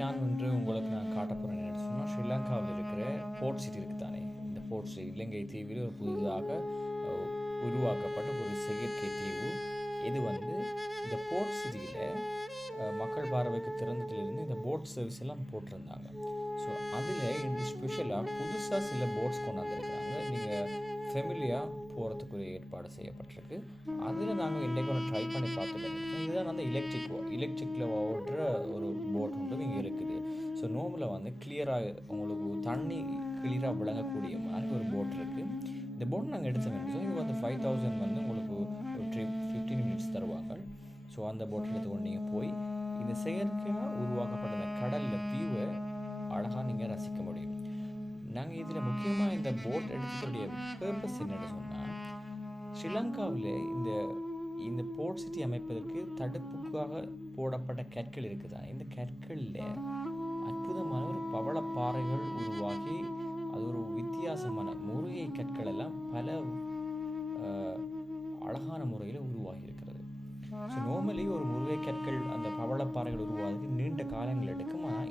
நான் உங்களுக்கு காட்ட போகிறேன் என்னன்னு சொன்னால், ஸ்ரீலங்காவில் இருக்கிற போர்ட் சிட்டி இருக்குது தானே, இந்த போர்ட் சிட்டி இலங்கை தீவில் ஒரு புதிதாக உருவாக்கப்பட்ட ஒரு செயற்கை தீவு. இது இந்த போர்ட் சிட்டியில் மக்கள் பார்வைக்கு திறந்ததுலேருந்து இந்த போட் சர்வீஸ் எல்லாம் போட்டிருந்தாங்க. ஸோ அதில் இந்த ஸ்பெஷலாக புதுசாக சில போட்ஸ் கொண்டாந்துருக்குறாங்க. நீங்கள் ஃபெமிலியாக போகிறதுக்குரிய ஏற்பாடு செய்யப்பட்டிருக்கு. அதில் நாங்கள் இன்றைக்கு ஒன்று ட்ரை பண்ணி பார்த்துட்டு இதுதான் எலக்ட்ரிக்கில் ஓடுற ஒரு போட் ஒன்று இங்கே இருக்குது. ஸோ நோம்பில் கிளியராக உங்களுக்கு தண்ணி கிளியராக விளங்கக்கூடிய மாதிரி ஒரு போட் இருக்குது. இந்த போட் நாங்கள் எடுத்த வேண்டியது இது 5000 உங்களுக்கு ஒரு ட்ரிப் 15 மினிட்ஸ் தருவாங்க. ஸோ அந்த போட் எடுத்துக்கொண்டு நீங்கள் போய் இந்த செயற்கையாக உருவாக்கப்பட்ட இந்த கடலில் வியூவை அழகாக நீங்கள் ரசிக்க முடியும். நாங்கள் இதில் முக்கியமாக இந்த போட் எடுத்ததுடைய பர்பஸ் என்னென்னு சொன்னால், ஸ்ரீலங்காவில் இந்த போர்ட் சிட்டி அமைப்பதற்கு தடுப்புக்காக போடப்பட்ட கற்கள் இருக்குதா, இந்த கற்களில் அற்புதமான ஒரு பவளப்பாறைகள் உருவாகி அது ஒரு வித்தியாசமான முருகை கற்கள் எல்லாம் பல அழகான முறையில் உருவாகி இருக்கிறது. ஸோ நார்மலி ஒரு முருகை கற்கள் அந்த பவளப்பாறைகள் உருவாகி நீண்ட காலங்கள் எடுக்கும். ஆனால்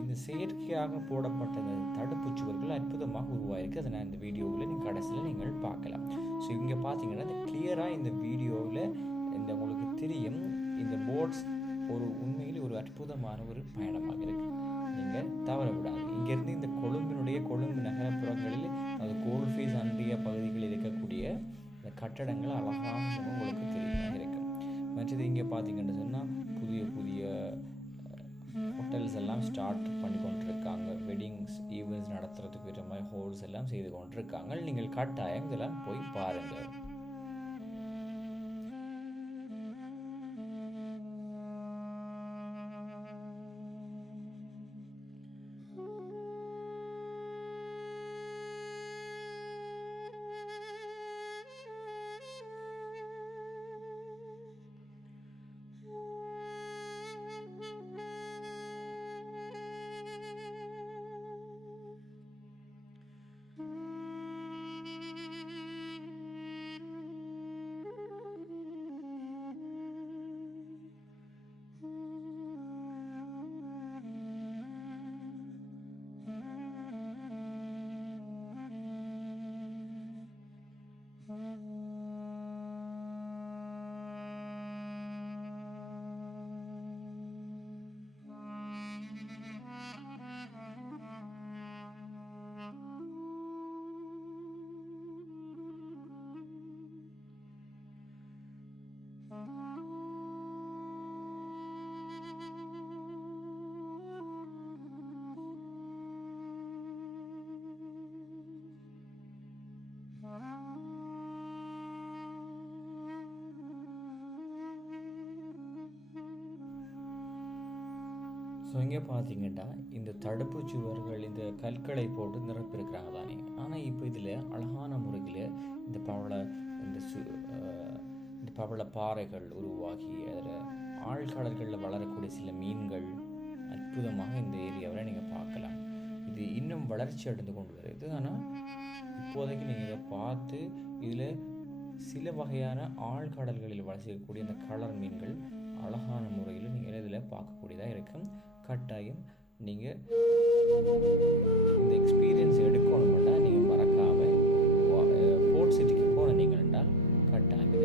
இந்த செயற்கையாக போடப்பட்ட தடுப்பு சுவர்கள் அற்புதமாக உருவாயிருக்கு. அதை நான் இந்த வீடியோவில் கடைசியில் நீங்கள் பார்க்கலாம். ஸோ இங்கே பார்த்தீங்கன்னா இந்த கிளியராக இந்த வீடியோவில் உங்களுக்கு தெரியும் இந்த போட்ஸ் உண்மையில் ஒரு அற்புதமான ஒரு பயணமாக இருக்குது. நீங்கள் தவற விடாது. இங்கேருந்து இந்த கொழும்பு நகரப்புறங்களில் அது கோல்ஃபீஸ் அன்றிய பகுதிகளில் இருக்கக்கூடிய இந்த கட்டடங்கள் அழகாக உங்களுக்கு தெரியுமாக இருக்கும். மற்றது இங்கே பார்த்தீங்கன்னு சொன்னால் புதிய ஹோட்டல்ஸ் எல்லாம் ஸ்டார்ட் பண்ணி கொண்டிருக்காங்க. வெட்டிங்ஸ் ஈவெண்ட்ஸ் நடத்துறதுக்கு ஏற்ற மாதிரி ஹோல்ஸ் எல்லாம் செய்து கொண்டிருக்காங்க. நீங்கள் கட்டாயம் இதெல்லாம் போய் பாருங்கள். ஸோ இங்கே பார்த்தீங்கன்னா இந்த தடுப்பு சுவர்கள் இந்த கற்களை போட்டு நிரப்பியிருக்கிறாங்க தானே. ஆனால் இப்போ இதில் அழகான முறையில் இந்த பவள பாறைகள் உருவாகி அதில் ஆழ்கடல்களில் வளரக்கூடிய சில மீன்கள் அற்புதமாக இந்த ஏரியாவில் நீங்கள் பார்க்கலாம். இது இன்னும் வளர்ச்சி அடைந்து கொண்டு வருது. ஆனால் இப்போதைக்கு நீங்கள் இதை பார்த்து இதில் சில வகையான ஆழ்கடல்களில் வளர்ச்சிக்கக்கூடிய இந்த கலர் மீன்கள் அழகான முறையில் நீங்கள் இதில் பார்க்கக்கூடியதாக இருக்கும். கட்டாயம் நீங்கள் இந்த எக்ஸ்பீரியன்ஸ் எடுக்கணும்னா நீங்கள் மறக்காமல் போர்ட் சிட்டிக்கு போன நீங்கள் என்றால் கட்டாயம்